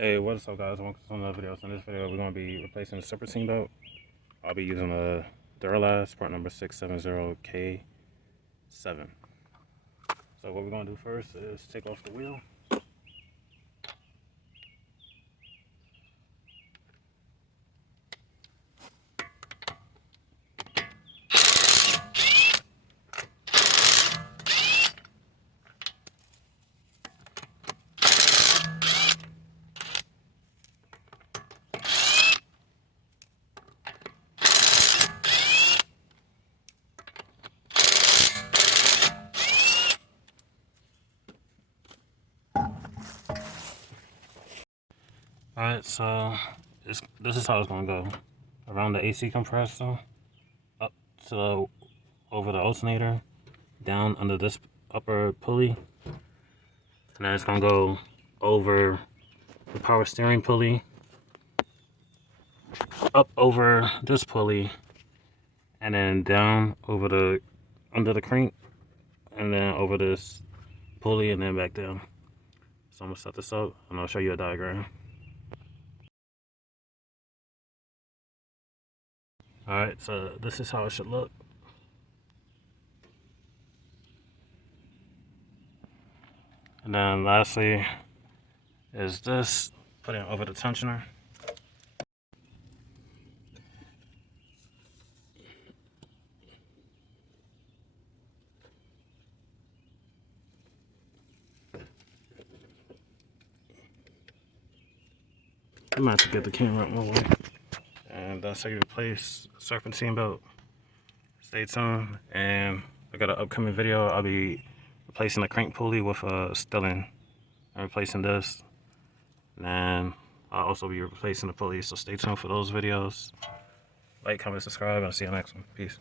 Hey, what's up guys? Welcome to another video. So in this video we're going to be replacing the Serpentine belt. I'll be using a Duralast part number 670K7. So what we're going to do first is take off the wheel. Alright, so this is how it's going to go. Around the AC compressor, up to over the alternator, down under this upper pulley, and then it's going to go over the power steering pulley, up over this pulley, and then down over the under the crank, and then over this pulley, and then back down. So I'm going to set this up and I'll show you a diagram. Alright, so this is how it should look. And then lastly is this, putting it over the tensioner. I'm about to get the camera out my way. And that's how you replace Serpentine belt. Stay tuned, and I got an upcoming video. I'll be replacing the crank pulley with a Stilling. I'm replacing this, and then I'll also be replacing the pulley. So stay tuned for those videos. Like, comment, subscribe, and I'll see you next one. Peace.